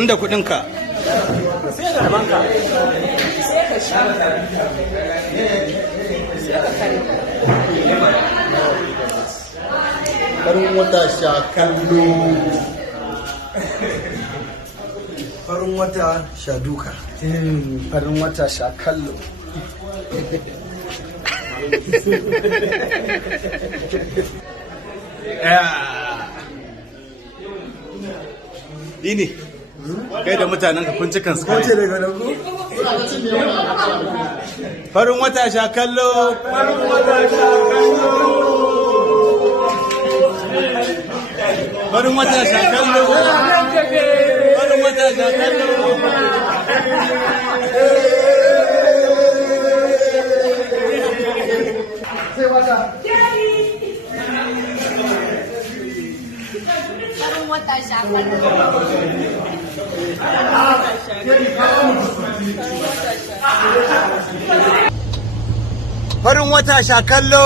inda kudinka sai da banka sai ka sha sai ka kare farin wata sha kallo, farin wata sha duka, farin wata sha kallo. Dini, kai da mutanen ka kun cikan su kace daga nan ko farin wata sha kallo, farin wata sha kallo, farin wata sha kallo, farin wata sha kallo. Farin wata sha kallo.